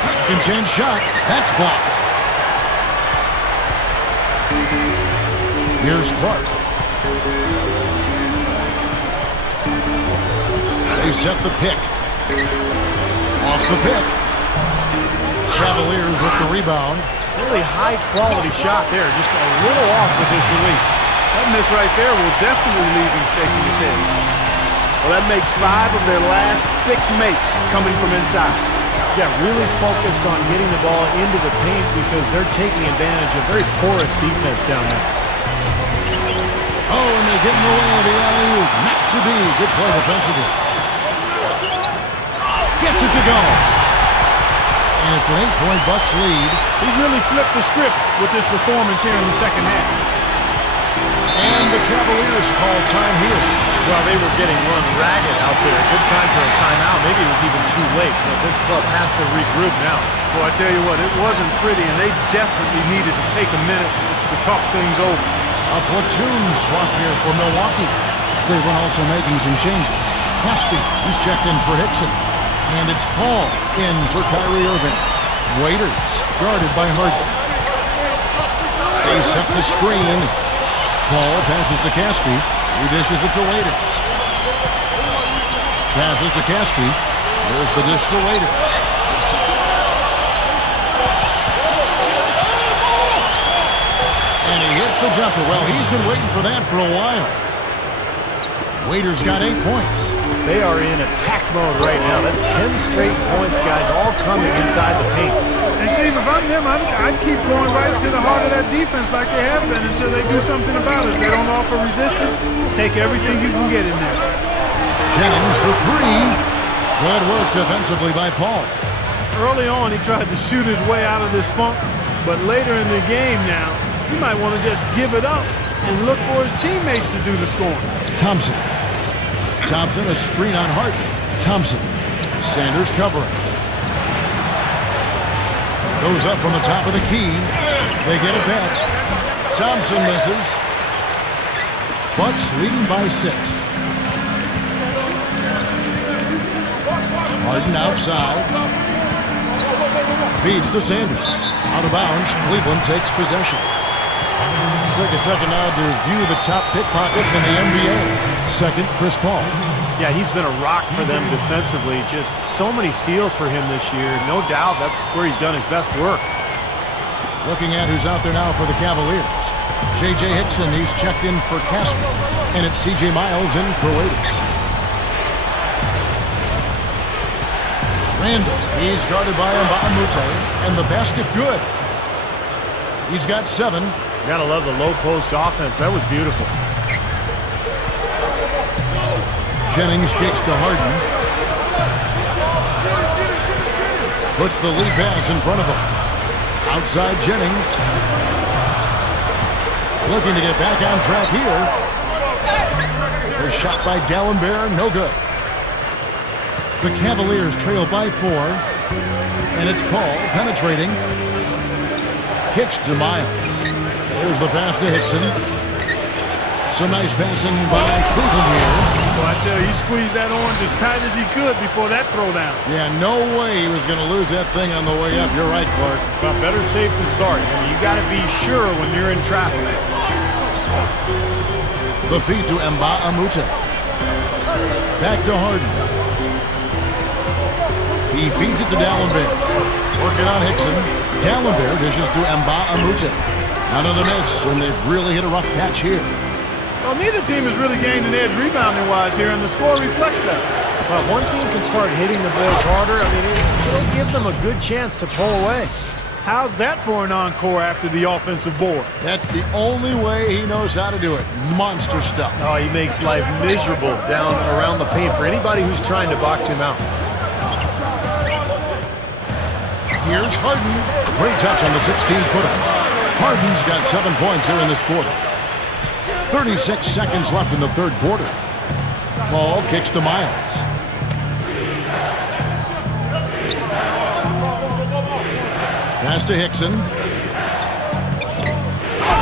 Second chance shot. That's blocked. Here's Clark. They set the pick. Off the pick. Cavaliers with the rebound. Really high-quality shot there. Just a little off with his release. That miss right there will definitely leave him shaking his head. Well, that makes 5 of their last 6 makes coming from inside. Yeah, really focused on getting the ball into the paint because they're taking advantage of very porous defense down there. Oh, and they get in the way of the alley-oop. Not to be. Good play defensively. Gets it to go. And it's an 8-point Bucks lead. He's really flipped the script with this performance here in the second half. And the Cavaliers call time here. Well, they were getting run ragged out there. Good time for a timeout. Maybe it was even too late, but this club has to regroup now. Well, I tell you what, it wasn't pretty, and they definitely needed to take a minute to talk things over. A platoon swap here for Milwaukee. Cleveland also making some changes. Caspi, he's checked in for Hickson. And it's Paul in for Kyrie Irving. Waiters, guarded by Harden. They set the screen. Paul passes to Caspi. He dishes it to Waiters. Passes to Caspi. There's the dish to Waiters. And he hits the jumper. Well, he's been waiting for that for a while. Waiters got 8 points. They are in attack mode right now. That's 10 straight points, guys, all coming inside the paint. And Steve, if I'm them, I'd keep going right to the heart of that defense like they have been until they do something about it. If they don't offer resistance, take everything you can get in there. Jennings for 3. Good work defensively by Paul. Early on, he tried to shoot his way out of this funk, but later in the game now, he might want to just give it up and look for his teammates to do the scoring. Thompson. Thompson, a screen on Harden. Thompson. Sanders covering. Goes up from the top of the key. They get it back. Thompson misses. Bucks leading by 6. Harden outside. Feeds to Sanders. Out of bounds. Cleveland takes possession. Let's take a second now to view the top pickpockets in the NBA. Second, Chris Paul. Yeah, he's been a rock for them defensively. Just so many steals for him this year. No doubt that's where he's done his best work. Looking at who's out there now for the Cavaliers. J.J. Hickson, he's checked in for Casper. And it's C.J. Miles in for Waiters. Randall, he's guarded by Mbamute. And the basket good. He's got 7. You gotta love the low post offense. That was beautiful. Jennings kicks to Harden. Puts the lead pass in front of him. Outside Jennings. Looking to get back on track here. The shot by D'Alembert, no good. The Cavaliers trail by 4. And it's Paul penetrating. Kicks to Miles. There's the pass to Hickson. Some nice passing by Cleveland here. Well, I tell you, he squeezed that orange as tight as he could before that throwdown. Yeah, no way he was going to lose that thing on the way up. You're right, Clark. Well, better safe than sorry. I mean, you got to be sure when you're in traffic. The feed to Mbamute. Back to Harden. He feeds it to D'Alembert. Working on Hickson. D'Alembert dishes to Mbamute. Another miss, and they've really hit a rough patch here. Well, neither team has really gained an edge rebounding-wise here, and the score reflects that. Well, if one team can start hitting the boards harder, I mean, it'll give them a good chance to pull away. How's that for an encore after the offensive board? That's the only way he knows how to do it. Monster stuff. Oh, he makes life miserable down around the paint for anybody who's trying to box him out. Here's Harden. Great touch on the 16-footer. Harden's got 7 points here in this quarter. 36 seconds left in the third quarter. Paul kicks to Miles. Pass to Hickson. And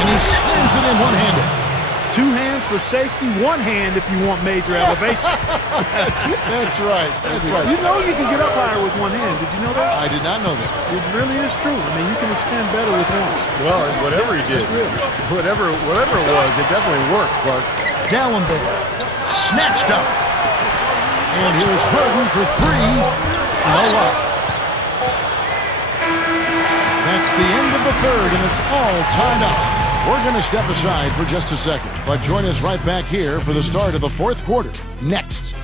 he slams it in one-handed. 2 hands for safety, 1 hand if you want major elevation. That's right. That's right. You know you can get up higher with 1 hand. Did you know that? I did not know that. It really is true. I mean, you can extend better with 1. Well, whatever he did, whatever it was, it definitely worked, Clark. D'Alembert snatched up. And here's Harden for 3. No luck. That's the end of the third, and it's all tied up. We're going to step aside for just a second, but join us right back here for the start of the fourth quarter. Next.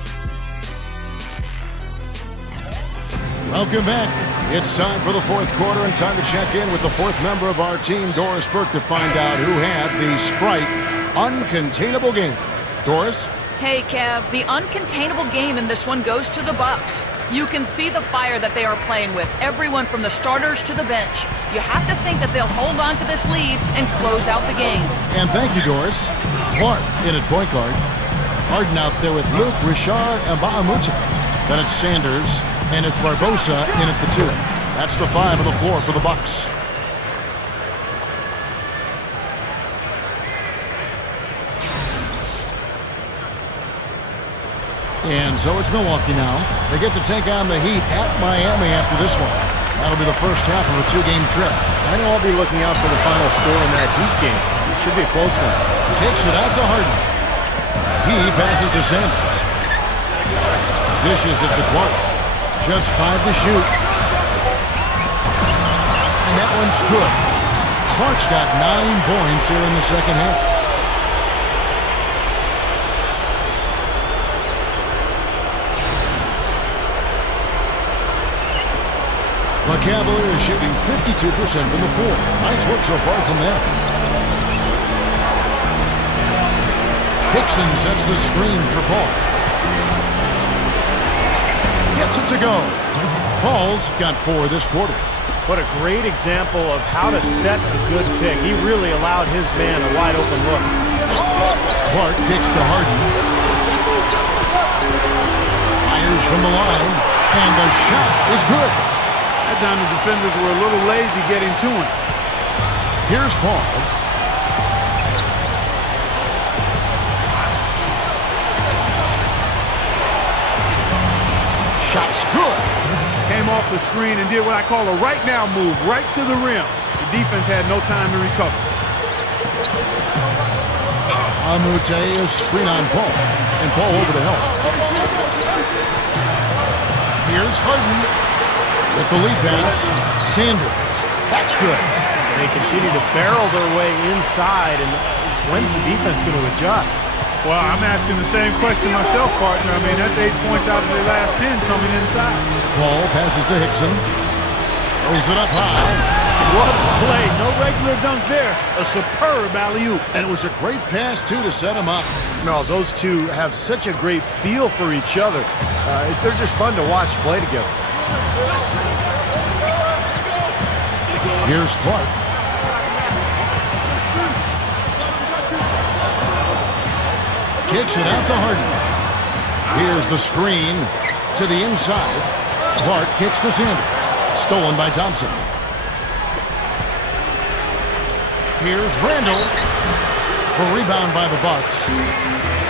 Welcome back. It's time for the fourth quarter and time to check in with the fourth member of our team, Doris Burke, to find out who had the Sprite uncontainable game. Doris? Hey, Kev, the uncontainable game in this one goes to the Bucks. You can see the fire that they are playing with, everyone from the starters to the bench. You have to think that they'll hold on to this lead and close out the game. And thank you, Doris. Clark in at point guard. Harden out there with Luke, Richard, and Mbamute. Then it's Sanders, and it's Barbosa in at the 2. That's the 5 on the floor for the Bucks. And so it's Milwaukee now. They get to take on the Heat at Miami after this one. That'll be the first half of a 2-game trip. I know I'll be looking out for the final score in that Heat game. It should be a close one. Takes it out to Harden. He passes to Sanders. Dishes it to Clark. Just 5 to shoot. And that one's good. Clark's got 9 points here in the second half. The Cavaliers shooting 52% from the floor. Nice work so far from them. Hickson sets the screen for Paul. gets it to go. Paul's got 4 this quarter. What a great example of how to set a good pick. He really allowed his man a wide open look. Clark kicks to Harden. Fires from the line, and the shot is good. That time the defenders were a little lazy getting to him. Here's Paul. Shot's good. Came off the screen and did what I call a right now move, right to the rim. The defense had no time to recover. Amute is screen on Paul, and Paul over to help. Here's Harden with the lead pass. Sanders. That's good. They continue to barrel their way inside, and when's the defense going to adjust? Well, I'm asking the same question myself, partner. I mean, that's 8 points out of their last 10 coming inside. Paul passes to Hickson. Throws it up high. What a play. No regular dunk there. A superb alley-oop. And it was a great pass, too, to set him up. No, those two have such a great feel for each other. They're just fun to watch play together. Here's Clark. Kicks it out to Harden. Here's the screen to the inside. Clark kicks to Sanders. Stolen by Thompson. Here's Randall. A rebound by the Bucks.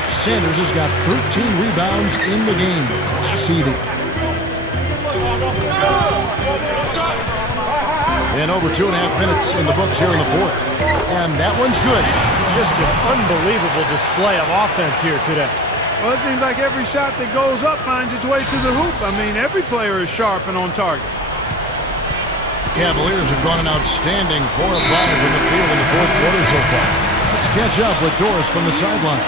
Sanders has got 13 rebounds in the game. Class eating. And over 2.5 minutes in the books here in the fourth. And that one's good. Just an unbelievable display of offense here today. Well, it seems like every shot that goes up finds its way to the hoop. I mean, every player is sharp and on target. Cavaliers have gone an outstanding 4 of 5 in the field in the fourth quarter so far. Let's catch up with Doris from the sideline.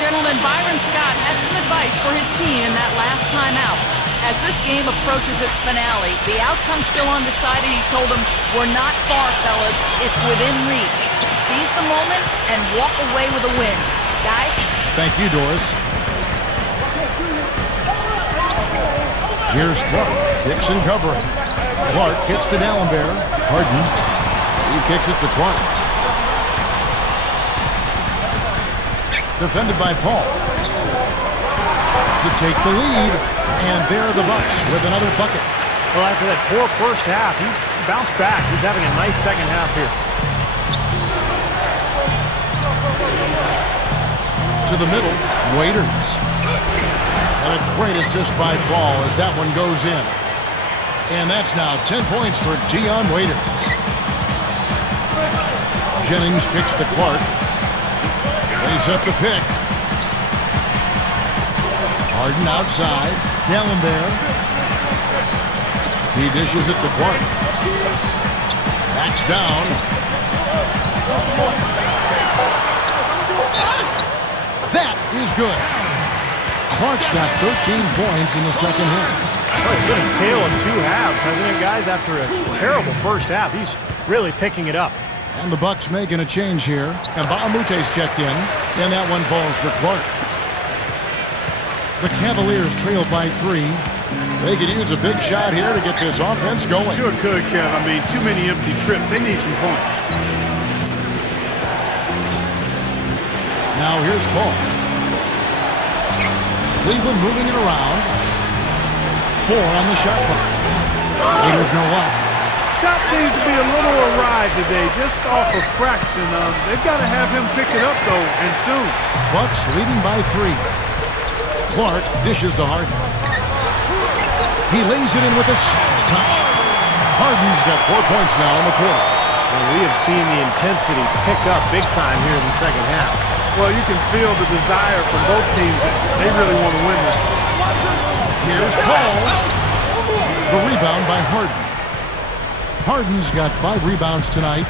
Gentlemen, Byron Scott had some advice for his team in that last timeout. As this game approaches its finale, the outcome's still undecided. He told them, "We're not far, fellas. It's within reach. Seize the moment and walk away with a win." Guys? Thank you, Doris. Here's Clark. Hickson covering. Clark kicks to D'Alembert. Harden. He kicks it to Clark. Defended by Paul. To take the lead. And there are the Bucks with another bucket. Well, after that poor first half, he's bounced back. He's having a nice second half here. To the middle, Waiters. And a great assist by Ball as that one goes in. And that's now 10 points for Dion Waiters. Jennings kicks to Clark. They set the pick. Harden outside. D'Alembert. He dishes it to Clark. Backs down. That is good. Clark's got 13 points in the second half. Well, it's been a tale of 2 halves, hasn't it, guys? After a terrible first half, he's really picking it up. And the Bucks making a change here. And Baamute's checked in. And that one falls for Clark. The Cavaliers trail by 3. They could use a big shot here to get this offense going. Sure could, Kev. I mean, too many empty trips. They need some points. Now here's Paul. Cleveland moving it around. 4 on the shot clock. There's no luck. Shot seems to be a little awry today, just off a fraction. They've got to have him pick it up, though, and soon. Bucks leading by 3. Clark dishes to Harden. He lays it in with a soft touch. Harden's got 4 points now in the quarter. And we have seen the intensity pick up big time here in the second half. Well, you can feel the desire from both teams that they really want to win this one. Here's Paul. The rebound by Harden. Harden's got 5 rebounds tonight.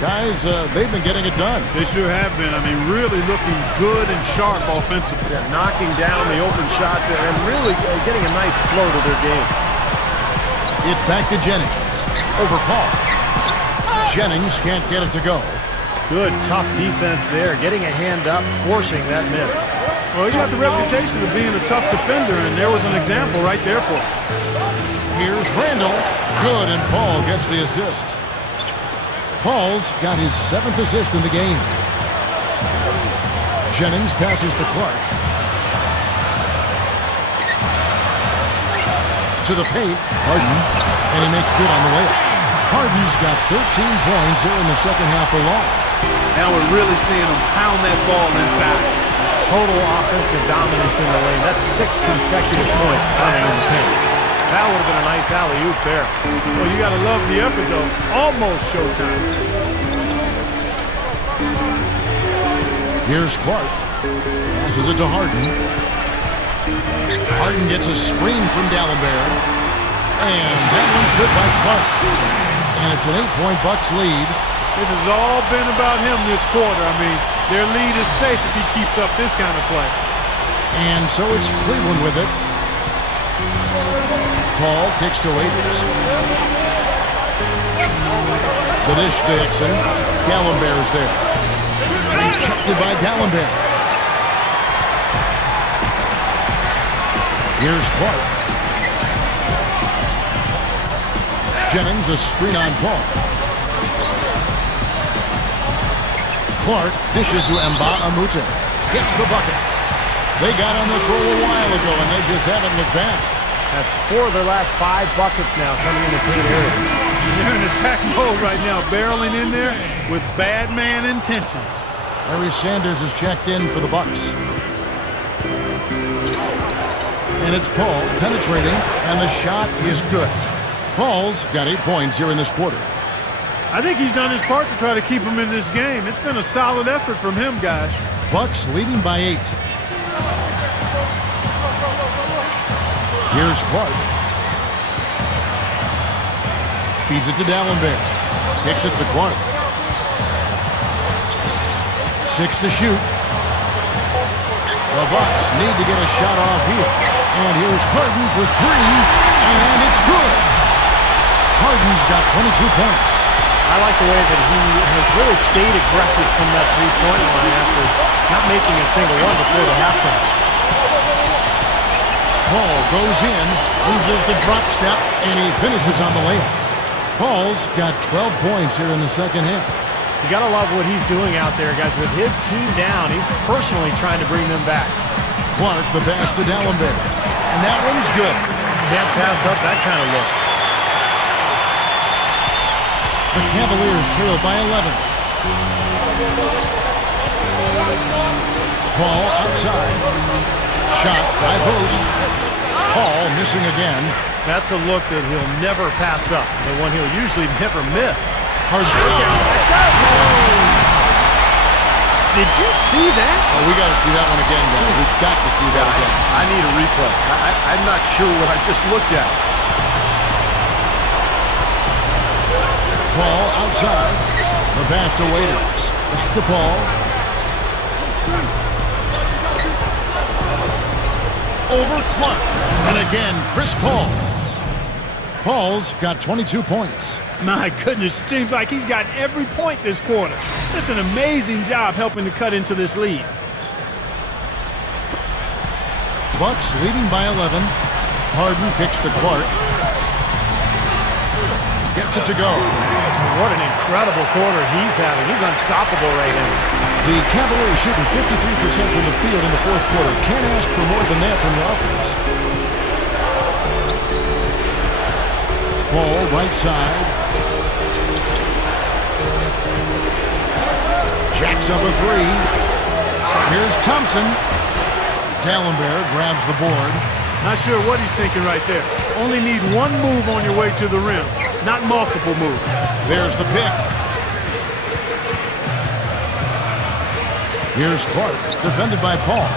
Guys, they've been getting it done. They sure have been. I mean, really looking good and sharp offensively. Yeah, knocking down the open shots and really getting a nice flow to their game. It's back to Jennings. Over Paul. Jennings can't get it to go. Good, tough defense there. Getting a hand up, forcing that miss. Well, he's got the reputation of being a tough defender, and there was an example right there for him. Here's Randall. Good, and Paul gets the assist. Paul's got his 7th assist in the game. Jennings passes to Clark. To the paint, Harden, and he makes good on the way. Harden's got 13 points here in the second half alone. Now we're really seeing him pound that ball inside. Total offensive dominance in the lane. That's 6 consecutive points starting in the paint. That would have been a nice alley-oop there. Well, you got to love the effort, though. Almost showtime. Here's Clark. Passes it to Harden. Harden gets a screen from D'Alembert. And that one's good by Clark. And it's an 8-point Bucks lead. This has all been about him this quarter. I mean, their lead is safe if he keeps up this kind of play. And so it's Cleveland with it. Paul kicks to Waiters. The dish to Hickson. D'Alembert's there. Rejected by D'Alembert. Here's Clark. Jennings, a screen on Paul. Clark dishes to Nba2K13. Gets the bucket. They got on this roll a while ago, and they just haven't looked back. That's 4 of their last 5 buckets now coming in the paint area. They're in attack mode right now, barreling in there with bad man intentions. Larry Sanders is checked in for the Bucks. And it's Paul penetrating, and the shot is good. Paul's got 8 points here in this quarter. I think he's done his part to try to keep him in this game. It's been a solid effort from him, guys. Bucks leading by 8. Here's Clark. Feeds it to D'Alembert. Kicks it to Clark. 6 to shoot. The Bucks need to get a shot off here. And here's Harden for 3. And it's good. Harden's got 22 points. I like the way that he has really stayed aggressive from that three-point line after not making a single one before the halftime. Paul goes in, loses the drop step, and he finishes on the layup. Paul's got 12 points here in the second half. You got to love what he's doing out there, guys. With his team down, he's personally trying to bring them back. Clark, the pass to D'Alembert. And that one's good. Can't pass up that kind of look. The Cavaliers trail by 11. Paul outside. Shot by Post. Paul missing again. That's a look that he'll never pass up. The one he'll usually never miss. Hard. Did you see that? Oh, we got to see that one again, guys. We've got to see that again. I need a replay. I'm not sure what I just looked at. Paul outside. The pass to Waiters. Back to Paul. Over Clark. And again, Chris Paul. Paul's got 22 points. My goodness, it seems like he's got every point this quarter. Just an amazing job helping to cut into this lead. Bucks leading by 11. Harden kicks to Clark. Gets it to go. What an incredible quarter he's having. He's unstoppable right now. The Cavaliers shooting 53% from the field in the fourth quarter. Can't ask for more than that from their offense. Paul, right side. Jacks up a 3. Here's Thompson. D'Alembert grabs the board. Not sure what he's thinking right there. Only need one move on your way to the rim, not multiple moves. There's the pick. Here's Clark, defended by Paul.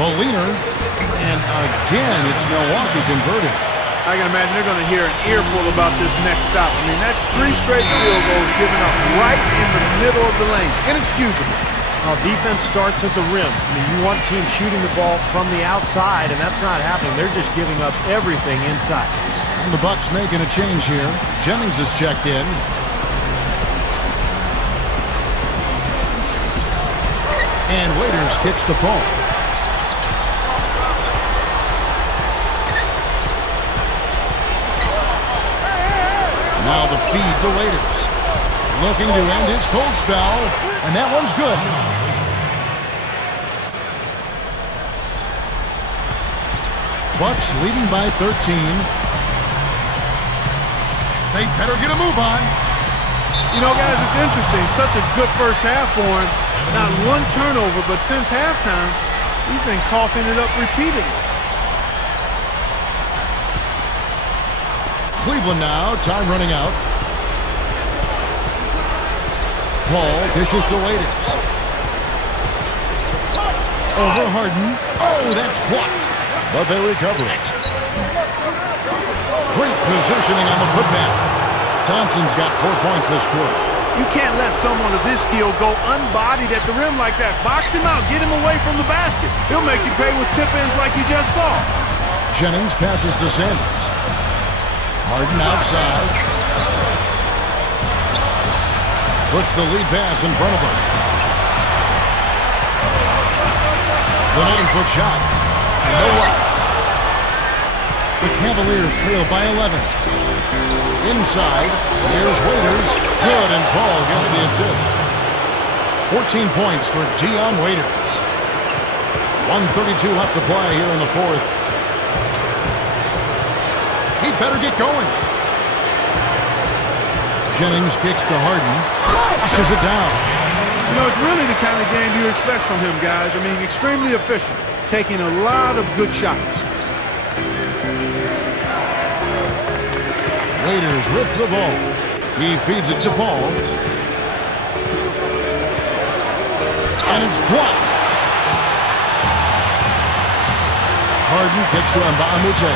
Boliner, and again, it's Milwaukee converted. I can imagine they're going to hear an earful about this next stop. I mean, that's 3 straight field goals given up right in the middle of the lane. Inexcusable. Well, defense starts at the rim. I mean, you want teams shooting the ball from the outside, and that's not happening. They're just giving up everything inside. And the Bucks making a change here. Jennings is checked in. And Waiters kicks to Paul. Now the feed to Waiters. Looking to end his cold spell, and that one's good. Bucks leading by 13. They better get a move on. You know, guys, it's interesting. Such a good first half for him. Not one turnover, but since halftime, he's been coughing it up repeatedly. Cleveland now, time running out. Paul dishes to Waiters. Over Harden. Oh, that's blocked, but they recover it. Great positioning on the putback. Thompson's got 4 points this quarter. You can't let someone of this skill go unbodied at the rim like that. Box him out. Get him away from the basket. He'll make you pay with tip-ins like you just saw. Jennings passes to Sanders. Harden outside. Puts the lead pass in front of him. The 9-foot shot. No luck. The Cavaliers trail by 11. Inside, here's Waiters. Good, and Paul gets the assist. 14 points for Dion Waiters. 1:32 left to play here in the fourth. He better get going. Jennings kicks to Harden. Flushes it down. You know, it's really the kind of game you expect from him, guys. I mean, extremely efficient, taking a lot of good shots. Waiters with the ball. He feeds it to Paul. And it's blocked. Harden kicks to Nba2K13.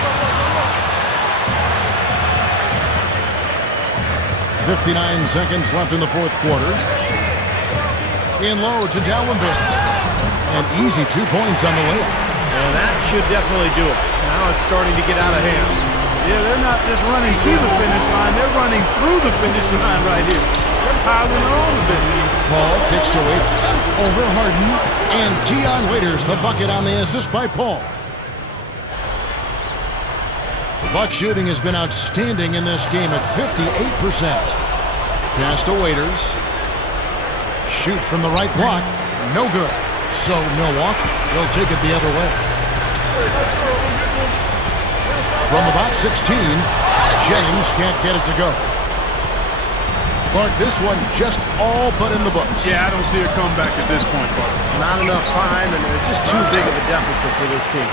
59 seconds left in the fourth quarter. In low to Dallenberg. And easy 2 points on the layup. And that should definitely do it. Now it's starting to get out of hand. Yeah, they're not just running to the finish line. They're running through the finish line right here. They're piling on a bit. Paul kicks to Waiters. Over Harden. And Dion Waiters, the bucket on the assist by Paul. Buck shooting has been outstanding in this game at 58%. Pass to Waiters. Shoot from the right block. No good. So Milwaukee will take it the other way. From about 16, Jennings can't get it to go. Clark, this one just all but in the books. Yeah, I don't see a comeback at this point, Clark. Not enough time, and they're just too big of a deficit for this team.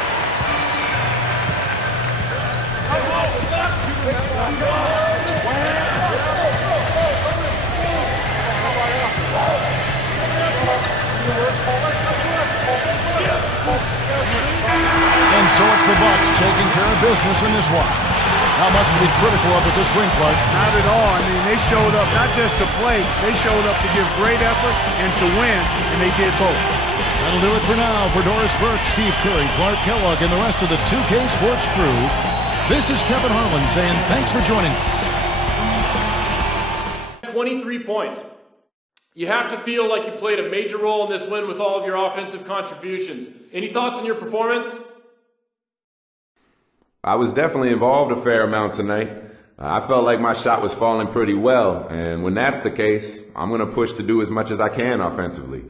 And so it's the Bucks taking care of business in this one. Not much to be critical of at this win, Clark. Not at all. I mean, they showed up not just to play, they showed up to give great effort and to win, and they did both. That'll do it for now. For Doris Burke, Steve Curry, Clark Kellogg, and the rest of the 2K Sports crew, this is Kevin Harlan saying thanks for joining us. 23 points. You have to feel like you played a major role in this win with all of your offensive contributions. Any thoughts on your performance? I was definitely involved a fair amount tonight. I felt like my shot was falling pretty well, and when that's the case, I'm going to push to do as much as I can offensively.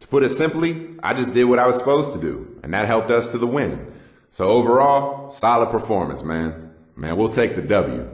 To put it simply, I just did what I was supposed to do, and that helped us to the win. So overall, solid performance, man. Man, we'll take the W.